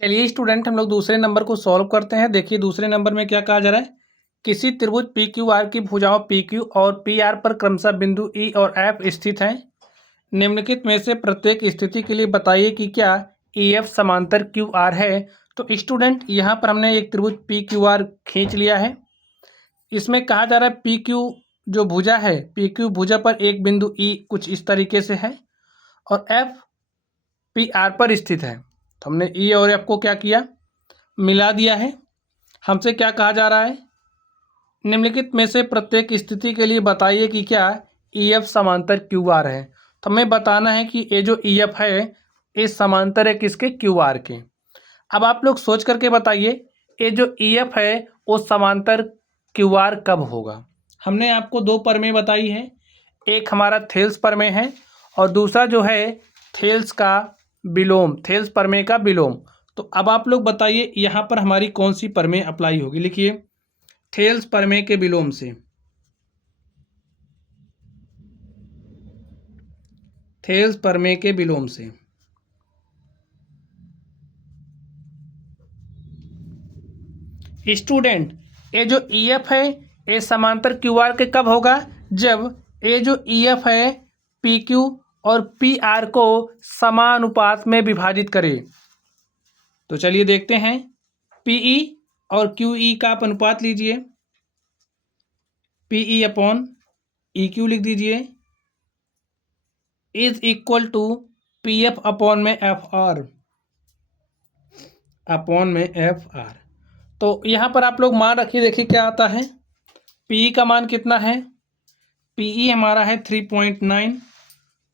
चलिए स्टूडेंट, हम लोग दूसरे नंबर को सॉल्व करते हैं। देखिए दूसरे नंबर में क्या कहा जा रहा है। किसी त्रिभुज पी क्यू आर की भुजाओं पी क्यू और पी आर पर क्रमशः बिंदु ई और एफ स्थित हैं। निम्नलिखित में से प्रत्येक स्थिति के लिए बताइए कि क्या ई एफ समांतर क्यू आर है। तो स्टूडेंट यहाँ पर हमने एक त्रिभुज पी क्यू आर खींच लिया है। इसमें कहा जा रहा है पी क्यू जो भुजा है, पी क्यू भुजा पर एक बिंदु ई कुछ इस तरीके से है और एफ पी आर पर स्थित है। तो हमने ई और एफ को क्या किया, मिला दिया है। हमसे क्या कहा जा रहा है, निम्नलिखित में से प्रत्येक स्थिति के लिए बताइए कि क्या ई एफ समांतर क्यू आर है। तो हमें बताना है कि ये जो ई एफ है ये समांतर है किसके, क्यू आर के। अब आप लोग सोच करके बताइए ये जो ई एफ है वो समांतर क्यू आर कब होगा। हमने आपको दो प्रमेय बताई है, एक हमारा थेल्स प्रमेय है और दूसरा जो है थेल्स का विलोम, थेल्स प्रमेय का विलोम। तो अब आप लोग बताइए यहाँ पर हमारी कौन सी प्रमेय अप्लाई होगी। लिखिए थेल्स प्रमेय के विलोम से, थेल्स प्रमेय के विलोम से स्टूडेंट ये जो ई एफ है ये समांतर क्यू आर के कब होगा, जब ये जो ई एफ है पी क्यू और पी आर को समानुपात में विभाजित करे। तो चलिए देखते हैं, पीई और क्यूई का आप अनुपात लीजिए, पीई अपॉन ई क्यू लिख दीजिए is equal to P F upon में एफ आर, अपॉन में एफ आर। तो यहाँ पर आप लोग मान रखिए, देखिए क्या आता है। पीई का मान कितना है, पीई हमारा है 3.9,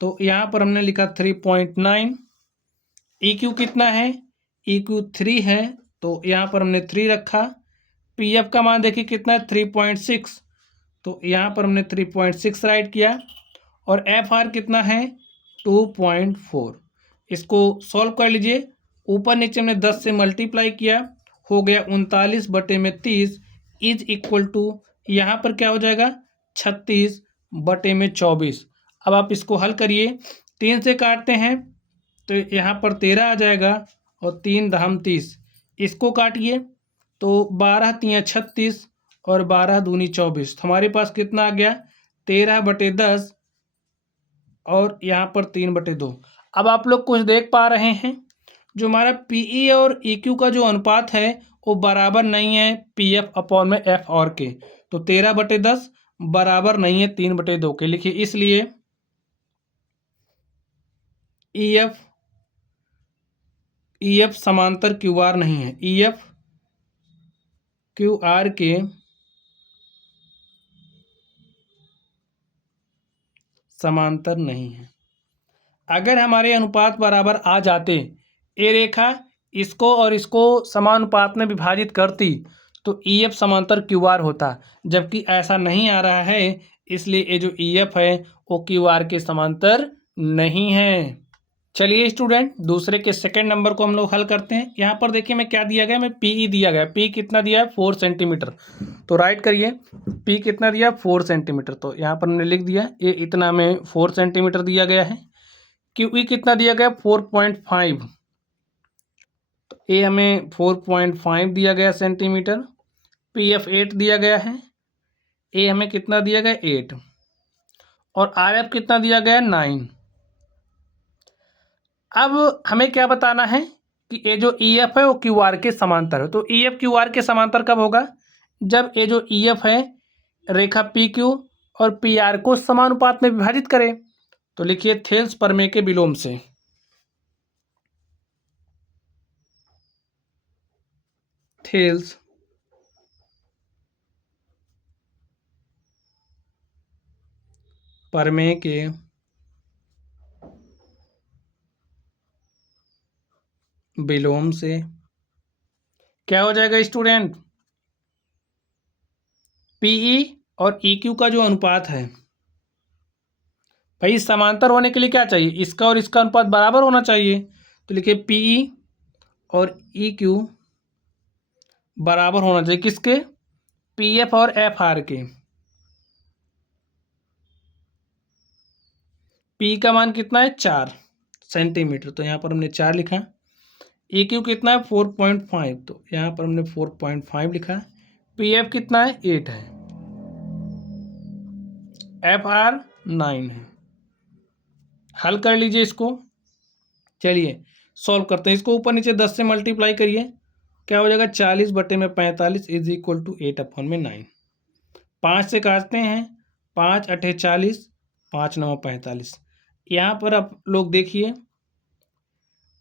तो यहाँ पर हमने लिखा 3.9। ई क्यू कितना है, ई क्यू 3 है, तो यहाँ पर हमने 3 रखा। पी एफ का मान देखिए कितना है 3.6, तो यहाँ पर हमने 3.6 राइट किया। और एफ आर कितना है 2.4। इसको सॉल्व कर लीजिए, ऊपर नीचे हमने 10 से मल्टीप्लाई किया, हो गया 39/30 इज इक्वल टू, यहाँ पर क्या हो जाएगा 36/24। अब आप इसको हल करिए, 3 से काटते हैं तो यहाँ पर 13 आ जाएगा और 3 दहम 30, इसको काटिए तो 12 तियाँ 36 और 12 दूनी 24। तो हमारे पास कितना आ गया 13/10 और यहाँ पर 3/2। अब आप लोग कुछ देख पा रहे हैं, जो हमारा पीई और ईक्यू का जो अनुपात है वो बराबर नहीं है पीएफ अपॉन में एफ और के। तो 13/10 बराबर नहीं है 3/2 के। लिखिए इसलिए ईएफ समांतर क्यू आर नहीं है, ईएफ क्यू आर के समांतर नहीं है। अगर हमारे अनुपात बराबर आ जाते, ए रेखा इसको और इसको समानुपात में विभाजित करती तो ई एफ समांतर क्यू आर होता, जबकि ऐसा नहीं आ रहा है, इसलिए ये जो ई एफ है वो क्यू आर के समांतर नहीं है। चलिए स्टूडेंट दूसरे के सेकंड नंबर को हम लोग हल करते हैं। यहाँ पर देखिए मैं क्या दिया गया, मैं पीई दिया गया, पी कितना दिया है 4 सेंटीमीटर। तो राइट करिए पी कितना दिया 4 सेंटीमीटर, तो यहाँ पर हमने लिख दिया ये इतना हमें 4 सेंटीमीटर दिया गया है। क्यू ई कितना दिया गया 4.5, तो ए हमें 4.5 दिया गया सेंटीमीटर। पी एफ 8 दिया गया है, ए हमें कितना दिया गया 8 और आर एफ कितना दिया गया 9। अब हमें क्या बताना है कि ये जो ई एफ है वो क्यू आर के समांतर है। तो ई एफ क्यू आर के समांतर कब होगा, जब ये जो ई एफ है रेखा पी क्यू और पी आर को समानुपात में विभाजित करे। तो लिखिए थेल्स प्रमेय के विलोम से, थेल्स प्रमेय के विलोम से क्या हो जाएगा स्टूडेंट, पीई और ईक्यू का जो अनुपात है, भाई समांतर होने के लिए क्या चाहिए, इसका और इसका अनुपात बराबर होना चाहिए। तो लिखिए पीई और ईक्यू बराबर होना चाहिए किसके, पीएफ और एफ आर के। पी का मान कितना है 4 सेंटीमीटर, तो यहाँ पर हमने 4 लिखा। ई क्यू कितना है 4.5, तो यहाँ पर हमने 4.5 लिखा। पी एफ कितना है 8 है, एफ आर 9 है। हल कर लीजिए इसको। चलिए सॉल्व करते हैं इसको। ऊपर नीचे 10 से मल्टीप्लाई करिए, क्या हो जाएगा 40/45 इज इक्वल टू 8/9। 5 से काटते हैं, 5 अठे 40, 5 9 45। यहाँ पर आप लोग देखिए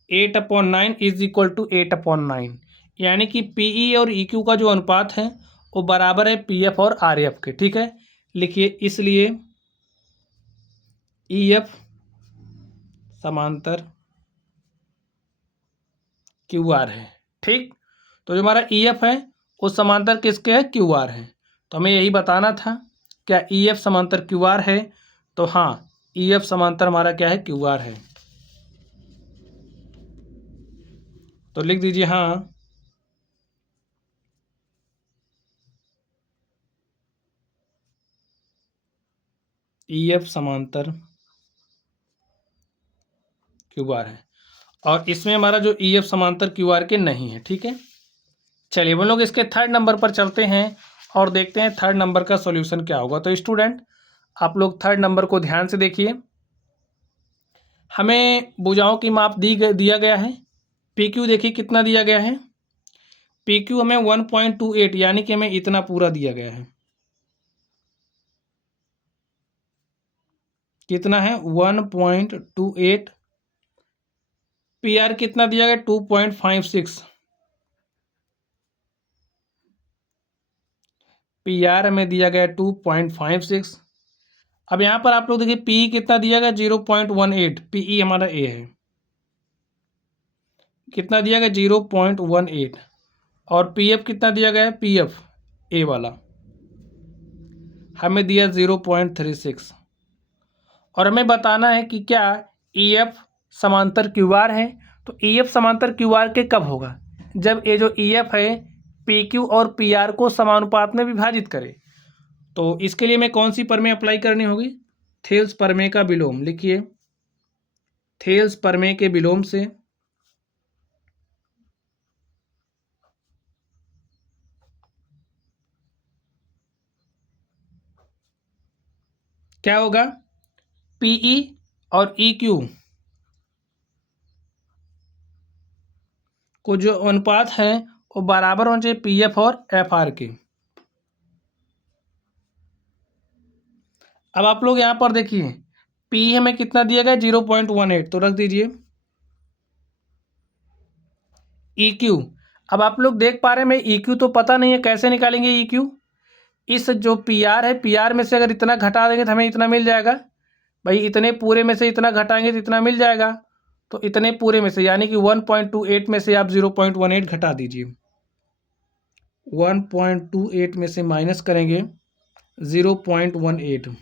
8/9 इज इक्वल टू 8/9, यानी कि पीई और ईक्यू का जो अनुपात है वो बराबर है पीएफ और आरएफ के। ठीक है, लिखिए इसलिए ईएफ समांतर क्यू आर है। ठीक, तो जो हमारा ईएफ है वो समांतर किसके है, क्यू आर है। तो हमें यही बताना था, क्या ईएफ समांतर क्यू आर है, तो हाँ ईएफ समांतर हमारा क्या है, क्यू आर है। तो लिख दीजिए हाँ ईएफ समांतर क्यू आर है, और इसमें हमारा जो ईएफ समांतर क्यू आर के नहीं है। ठीक है, चलिए हम लोग इसके थर्ड नंबर पर चलते हैं और देखते हैं थर्ड नंबर का सॉल्यूशन क्या होगा। तो स्टूडेंट आप लोग थर्ड नंबर को ध्यान से देखिए। हमें भुजाओं की माप दिया गया है। पी क्यू देखिए कितना दिया गया है, पी क्यू हमें 1.28, यानी कि हमें इतना पूरा दिया गया है। कितना है 1.28। पी आर कितना दिया गया 2.56। पी आर हमें दिया गया 2.56। अब यहाँ पर आप लोग देखिए पी कितना दिया गया 0.18। पीई हमारा ए है, कितना दिया गया 0.18। और पीएफ कितना दिया गया है, पीएफ ए वाला हमें दिया 0.36। और हमें बताना है कि क्या ईएफ समांतर क्यूआर है। तो ईएफ समांतर क्यूआर के कब होगा, जब ये जो ईएफ है पीक्यू और पीआर को समानुपात में विभाजित करे। तो इसके लिए हमें कौन सी प्रमेय अप्लाई करनी होगी, थेल्स प्रमेय का विलोम। लिखिए थेल्स प्रमेय के विलोम से क्या होगा, पीई और ईक्यू को जो अनुपात है वो बराबर होना चाहिए पीएफ और एफआर के। अब आप लोग यहाँ पर देखिए पी हमें कितना दिया गया 0.18, तो रख दीजिए। EQ, अब आप लोग देख पा रहे हैं मैं EQ तो पता नहीं है, कैसे निकालेंगे EQ। इस जो PR है, PR में से अगर इतना घटा देंगे तो हमें इतना मिल जाएगा। भाई इतने पूरे में से इतना घटाएंगे तो इतना मिल जाएगा। तो इतने पूरे में से यानी कि 1.28 में से आप 0.18 घटा दीजिए। 1.28 में से माइनस करेंगे 0.18।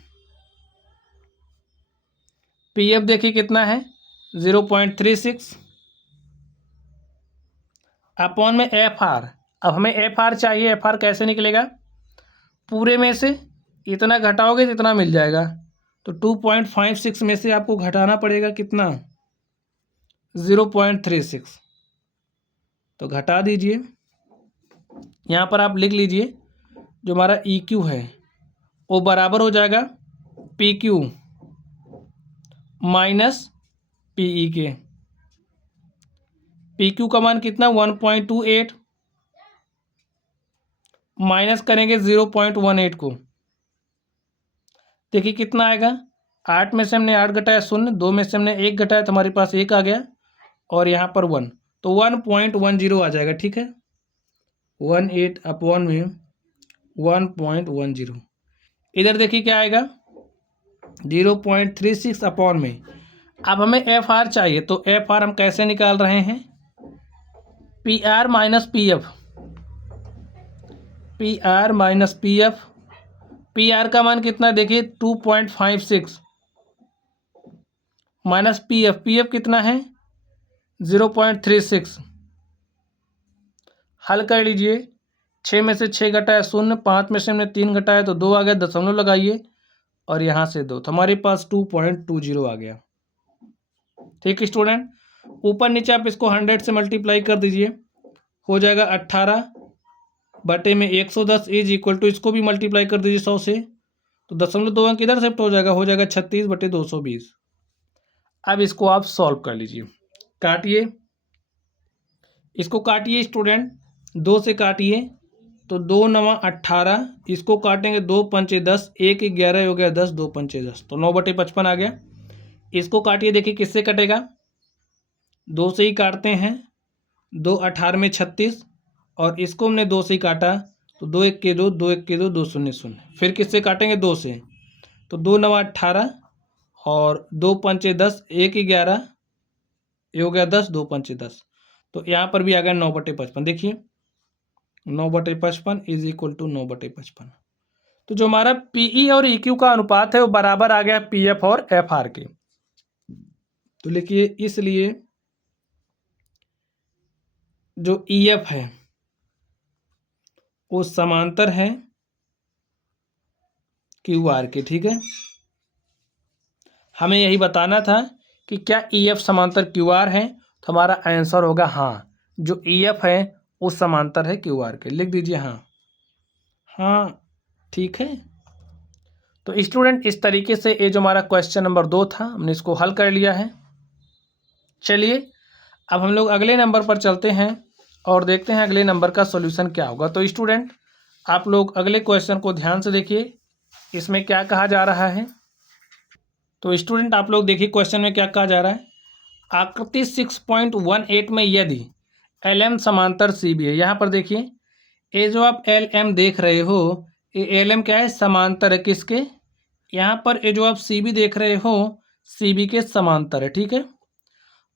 PF देखिए कितना है 0.36 अपॉन में FR। अब हमें FR चाहिए, FR कैसे निकलेगा, पूरे में से इतना घटाओगे तो इतना मिल जाएगा। तो 2.56 में से आपको घटाना पड़ेगा कितना 0.36, तो घटा दीजिए। यहाँ पर आप लिख लीजिए जो हमारा EQ है वो बराबर हो जाएगा PQ माइनस PE के। PQ का मान कितना 1.28 माइनस करेंगे 0.18 को, देखिए कितना आएगा। 8 में से हमने 8 घटाया 0, 2 में से हमने 1 घटाया तो हमारे पास 1 आ गया, और यहाँ पर 1, तो 1.10 आ जाएगा। ठीक है, 18 अपॉन में 1.10। इधर देखिए क्या आएगा 0.36 अपॉन में। अब हमें FR चाहिए, तो FR हम कैसे निकाल रहे हैं, PR minus PF, PR minus PF। PR का मान कितना देखिए 2.56 माइनस PF कितना है 0.36। हल कर लीजिए, 6 में से 6 घटाया 0, 5 में से हमने 3 घटाया तो 2 आ गया, दशमलव लगाइए और यहाँ से 2, तो हमारे पास 2.20 आ गया। ठीक स्टूडेंट, ऊपर नीचे आप इसको 100 से मल्टीप्लाई कर दीजिए, हो जाएगा 18/110 इज इक्वल टू, इसको भी मल्टीप्लाई कर दीजिए 100 से, तो 0.2 अंक इधर शिफ्ट हो जाएगा 36/220। अब इसको आप सॉल्व कर लीजिए, काटिए, इसको काटिए स्टूडेंट, 2 से काटिए तो 2 9 18, इसको काटेंगे 2 पंचे 10, 1 11 हो गया 10, 2 पंचे 10, तो 9/55 आ गया। इसको काटिए, देखिए किससे कटेगा, 2 से ही काटते हैं, 2 18 में 36, और इसको हमने 2 से ही काटा, तो 2 1 के 2, 2 1 के 2, 2 0 0, फिर किससे काटेंगे 2 से, तो 2 9 18 और 2 पंचे 10, 1 11, ये हो गया 10, 2 पंचे 10, तो यहाँ पर भी आ गया 9/55। देखिए 9/55 इज इक्वल टू 9/55। तो जो हमारा पीई और ईक्यू का अनुपात है वो बराबर आ गया पीएफ और एफआर के। तो लिखिए, इसलिए जो ईएफ है वो समांतर है क्यूआर के। ठीक है, हमें यही बताना था कि क्या ईएफ समांतर क्यूआर है, तो हमारा आंसर होगा हाँ, जो ईएफ है वो समांतर है क्यूआर के। लिख दीजिए हाँ, हाँ ठीक है। तो स्टूडेंट इस तरीके से ये जो हमारा क्वेश्चन नंबर 2 था हमने इसको हल कर लिया है। चलिए अब हम लोग अगले नंबर पर चलते हैं और देखते हैं अगले नंबर का सॉल्यूशन क्या होगा। तो स्टूडेंट आप लोग अगले क्वेश्चन को ध्यान से देखिए, इसमें क्या कहा जा रहा है। तो स्टूडेंट आप लोग देखिए क्वेश्चन में क्या कहा जा रहा है। आकृति 6.18 में यदि LM समांतर CB है, यहाँ पर देखिए ये जो आप LM देख रहे हो, ये LM क्या है, समांतर है किसके, यहाँ पर ये जो आप CB देख रहे हो CB के समांतर है। ठीक है,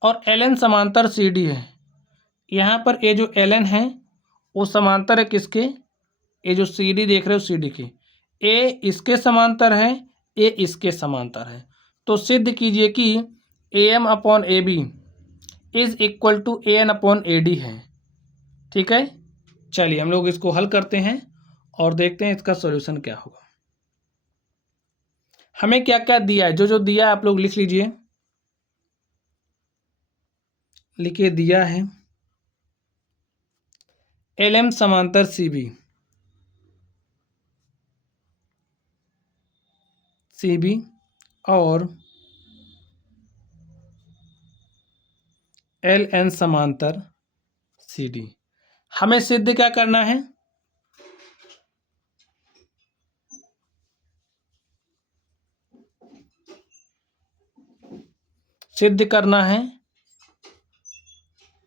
और LN समांतर CD है, यहाँ पर ये जो LN है वो समांतर है किसके, ये जो CD देख रहे हो CD के, ए इसके समांतर है, ए इसके समांतर है। तो सिद्ध कीजिए कि AM/AB is equal to AN/AD है। ठीक है, चलिए हम लोग इसको हल करते हैं और देखते हैं इसका सॉल्यूशन क्या होगा। हमें क्या क्या दिया है, जो जो दिया है आप लोग लिख लीजिए, लिखिए दिया है LM समांतर CB और LN समांतर CD। हमें सिद्ध क्या करना है, सिद्ध करना है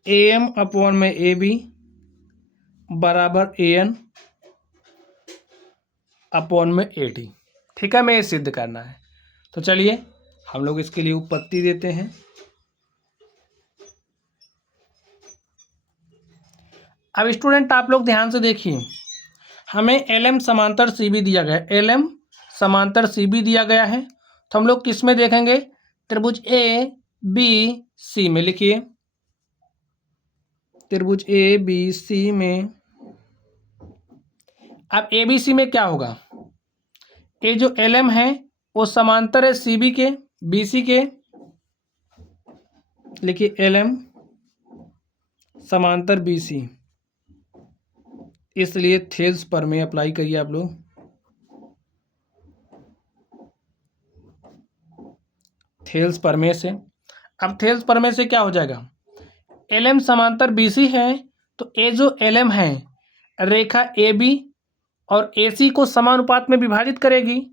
AM/AB बराबर AN/AD। ठीक है, हमें ये सिद्ध करना है। तो चलिए हम लोग इसके लिए उत्पत्ति देते हैं। अब स्टूडेंट आप लोग ध्यान से देखिए, हमें LM समांतर CB दिया गया है, LM समांतर CB दिया गया है, तो हम लोग किस में देखेंगे, त्रिभुज ABC में। लिखिए त्रिभुज ABC में। अब ABC में क्या होगा, ये जो LM है वो समांतर है CB के, BC के। लिखिए LM समांतर BC, इसलिए थेल्स प्रमेय अप्लाई करिए आप लोग। थेल्स प्रमेय से, अब थेल्स प्रमेय से क्या हो जाएगा, LM समांतर BC है, तो ये जो LM है रेखा AB और AC को समानुपात में विभाजित करेगी,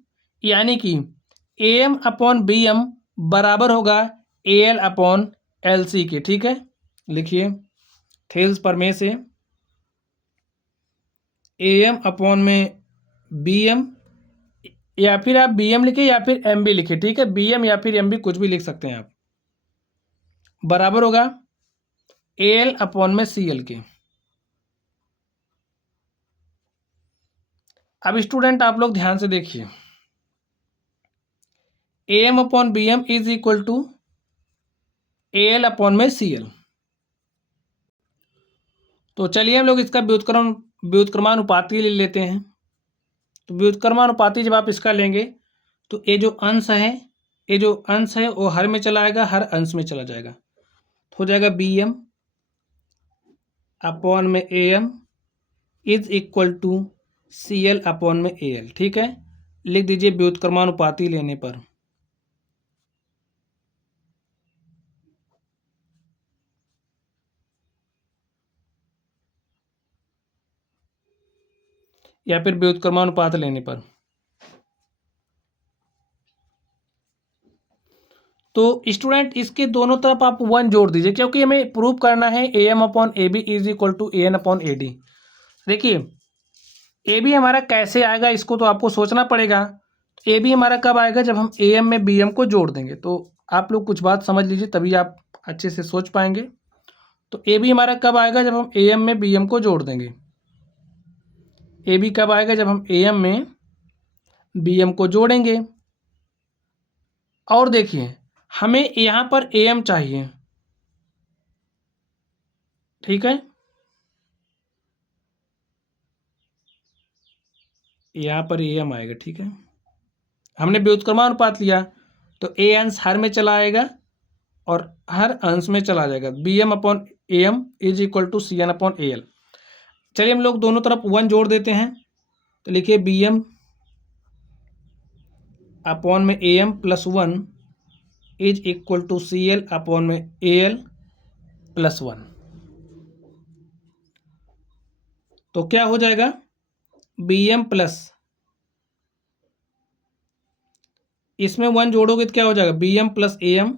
यानी कि AM/BM बराबर होगा AL/LC के। ठीक है, लिखिए थेल्स प्रमेय से AM/BM, या फिर आप BM लिखिए या फिर MB लिखिए। ठीक है, BM या फिर MB कुछ भी लिख सकते हैं आप, बराबर होगा AL/CL के। अब स्टूडेंट आप लोग ध्यान से देखिए, AM/BM is equal to AL/CL। तो चलिए हम लोग इसका व्युत्क्रमानुपाती ले लेते हैं। तो व्युत्क्रमानुपाती जब आप इसका लेंगे तो ये जो अंश है, ये जो अंश है वो हर में चला आएगा, हर अंश में चला जाएगा। हो जाएगा बी एम अपॉन में A M is equal to C L upon में ए एल। ठीक है, लिख दीजिए व्युत्क्रमानुपाती लेने पर। या फिर व्युत्क्रमानुपात लेने पर। तो स्टूडेंट इसके दोनों तरफ आप 1 जोड़ दीजिए, क्योंकि हमें प्रूव करना है A M upon A B is equal to A N upon A D. देखिए ए बी हमारा कैसे आएगा, इसको तो आपको सोचना पड़ेगा। ए बी हमारा कब आएगा, जब हम ए एम में बी एम को जोड़ देंगे। तो आप लोग कुछ बात समझ लीजिए, तभी आप अच्छे से सोच पाएंगे। तो ए बी हमारा कब आएगा, जब हम ए एम में बी एम को जोड़ देंगे। ए बी कब आएगा, जब हम ए एम में बी एम को जोड़ेंगे। और देखिए हमें यहाँ पर ए एम चाहिए। ठीक है, यहाँ पर ए एम आएगा। ठीक है, हमने व्युत्क्रमानुपात लिया तो ए अंश हर में चला आएगा और हर अंश में चला जाएगा। B M upon A M is equal to C N upon A L. चलिए हम लोग दोनों तरफ 1 जोड़ देते हैं। तो लिखिए बी एम अपॉन में A M plus 1 is equal to C L upon में ए एल प्लस 1। तो क्या हो जाएगा, बी एम प्लस, इसमें 1 जोड़ोगे तो क्या हो जाएगा, B M plus A M.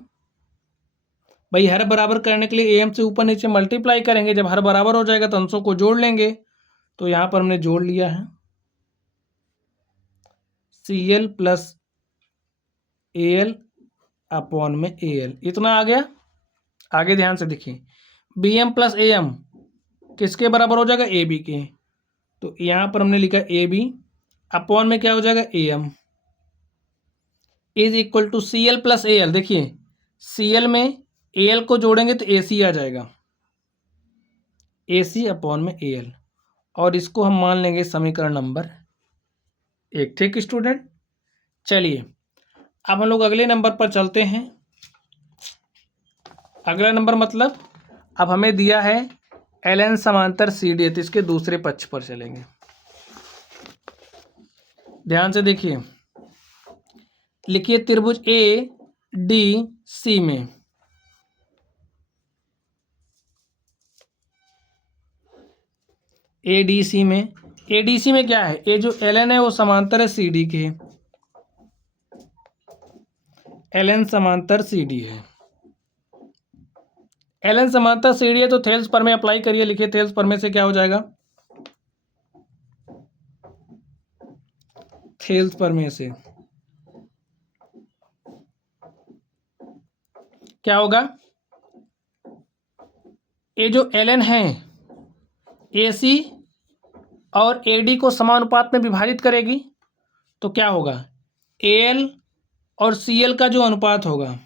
भाई हर बराबर करने के लिए ए एम से ऊपर नीचे मल्टीप्लाई करेंगे, जब हर बराबर हो जाएगा तो अंशों को जोड़ लेंगे। तो यहाँ पर हमने जोड़ लिया है C L plus A L upon में ए एल, इतना आ गया। आगे ध्यान से देखिए, B M plus A M किसके बराबर हो जाएगा, ए बी के। तो यहाँ पर हमने लिखा ए बी अपॉन में क्या हो जाएगा, A M is equal to C L plus A L. देखिए सी एल में ए एल को जोड़ेंगे तो ए सी आ जाएगा, ए सी अपॉन में ए एल, और इसको हम मान लेंगे समीकरण नंबर 1। ठीक स्टूडेंट, चलिए अब हम लोग अगले नंबर पर चलते हैं। अगला नंबर मतलब अब हमें दिया है एल एन समांतर सी डी है, तो इसके दूसरे पक्ष पर चलेंगे। ध्यान से देखिए, लिखिए त्रिभुज ए डी सी में ए डी सी में क्या है, ए जो एल एन है वो समांतर है सी डी के, एल एन समांतर सी डी है। एल एन समांतर सी डी है तो थेल्स प्रमेय अप्लाई करिए। लिखिए थेल्स प्रमेय से क्या हो जाएगा, थेल्स प्रमेय से क्या होगा, ये जो एल एन है ए सी और ए डी को समानुपात में विभाजित करेगी। तो क्या होगा, ए एल और सी एल का जो अनुपात होगा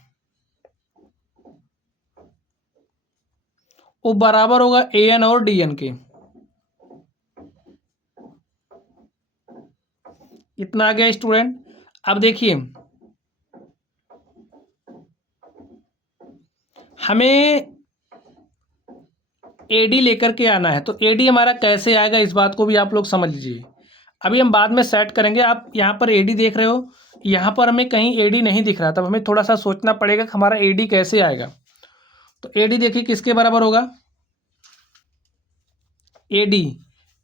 वो बराबर होगा ए एन और डी एन के। इतना आ गया स्टूडेंट। अब देखिए हमें एडी लेकर के आना है, तो एडी हमारा कैसे आएगा इस बात को भी आप लोग समझ लीजिए। अभी हम बाद में सेट करेंगे। आप यहाँ पर एडी देख रहे हो, यहाँ पर हमें कहीं एडी नहीं दिख रहा, तब हमें थोड़ा सा सोचना पड़ेगा कि हमारा एडी कैसे आएगा। तो एडी देखिए किसके बराबर होगा, AD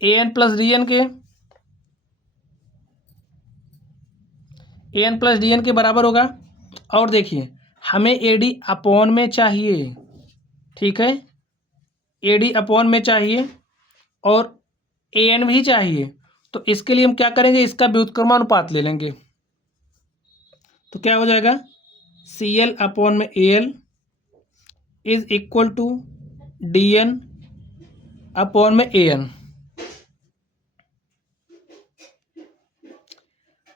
A N plus D N के, A N plus D N के बराबर होगा। और देखिए हमें एडी अपॉन में चाहिए। ठीक है, एडी अपॉन में चाहिए और ए एन भी चाहिए। तो इसके लिए हम क्या करेंगे, इसका व्युत्क्रमानुपात ले लेंगे। तो क्या हो जाएगा, सी एल अपॉन में A L is equal to D N upon में ए एन,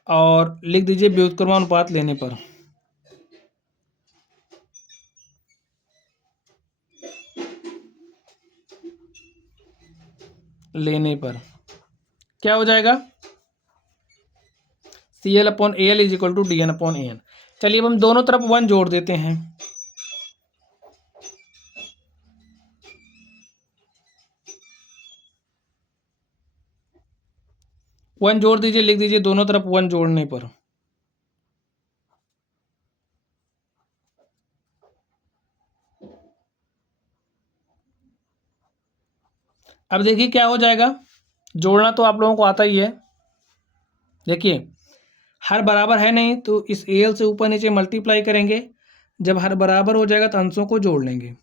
और लिख दीजिए व्युत्क्रमानुपात लेने पर। क्या हो जाएगा, C L upon A L is equal to D N upon A N. चलिए अब हम दोनों तरफ 1 जोड़ देते हैं। 1 जोड़ दीजिए, लिख दीजिए दोनों तरफ 1 जोड़ने पर। अब देखिए क्या हो जाएगा, जोड़ना तो आप लोगों को आता ही है। देखिए हर बराबर है नहीं तो इस AL से ऊपर नीचे मल्टीप्लाई करेंगे, जब हर बराबर हो जाएगा तो अंशों को जोड़ लेंगे,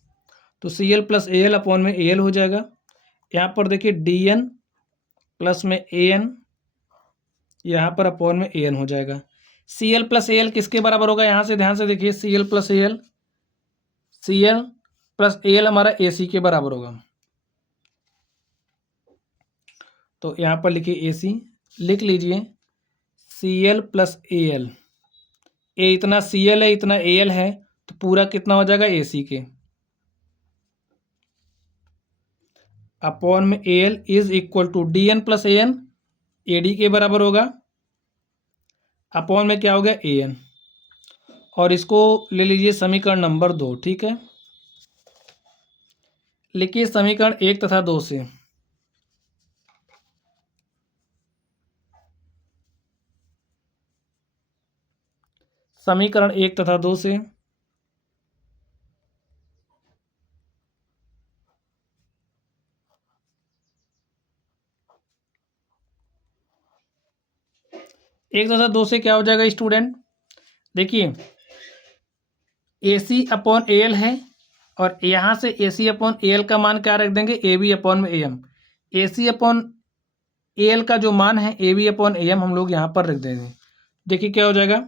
तो CL प्लस AL अपॉन में AL हो जाएगा। यहाँ पर देखिए DN प्लस में AN, यहाँ पर अपॉन में AN हो जाएगा। CL प्लस AL किसके बराबर होगा, यहाँ से ध्यान से देखिए, CL प्लस AL हमारा AC के बराबर होगा। तो यहाँ पर लिखिए AC, लिख लीजिए CL प्लस AL, ए इतना CL है इतना AL है, तो पूरा कितना हो जाएगा AC के, अपॉन में AL is equal to DN plus AN, AD के बराबर होगा, अपॉन में क्या हो गया AN, और इसको ले लीजिए समीकरण नंबर 2। ठीक है, लिखिए समीकरण 1 तथा 2 से, समीकरण 1 तथा 2 से एक तथा 2 से क्या हो जाएगा स्टूडेंट, देखिए AC अपॉन AL है, और यहाँ से AC अपॉन AL का मान क्या रख देंगे, AB अपॉन में AM। AC अपॉन AL का जो मान है AB अपॉन AM हम लोग यहाँ पर रख देंगे। देखिए क्या हो जाएगा,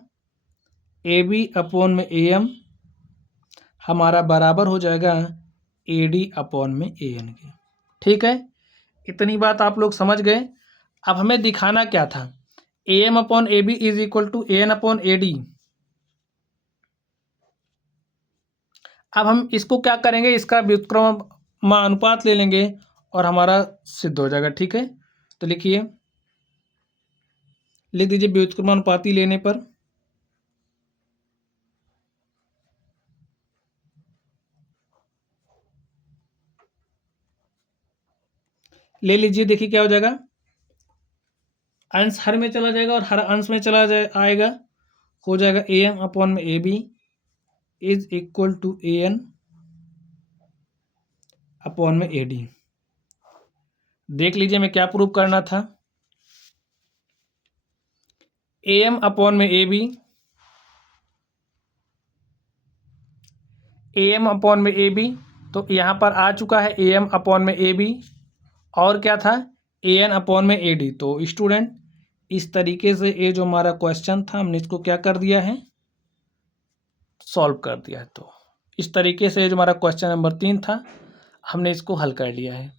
AB अपॉन में AM हमारा बराबर हो जाएगा AD अपॉन में AN के। ठीक है, इतनी बात आप लोग समझ गए। अब हमें दिखाना क्या था, AM upon AB is equal to AN upon AD। अब हम इसको क्या करेंगे, इसका व्युत्क्रमानुपात ले लेंगे और हमारा सिद्ध हो जाएगा। ठीक है, तो लिखिए, लिख दीजिए व्युत्क्रमानुपाती लेने पर, ले लीजिए। देखिए क्या हो जाएगा, अंश हर में चला जाएगा और हर अंश में चला आएगा, हो जाएगा AM अपॉन में AB is equal to AN upon में AD। देख लीजिए मैं क्या प्रूव करना था, AM अपॉन में AB, AM अपॉन में AB, तो यहाँ पर आ चुका है AM अपॉन में AB, और क्या था AN अपॉन में AD। तो स्टूडेंट इस तरीके से ये जो हमारा क्वेश्चन था हमने इसको क्या कर दिया है, सॉल्व कर दिया है। तो इस तरीके से जो हमारा क्वेश्चन नंबर 3 था हमने इसको हल कर लिया है।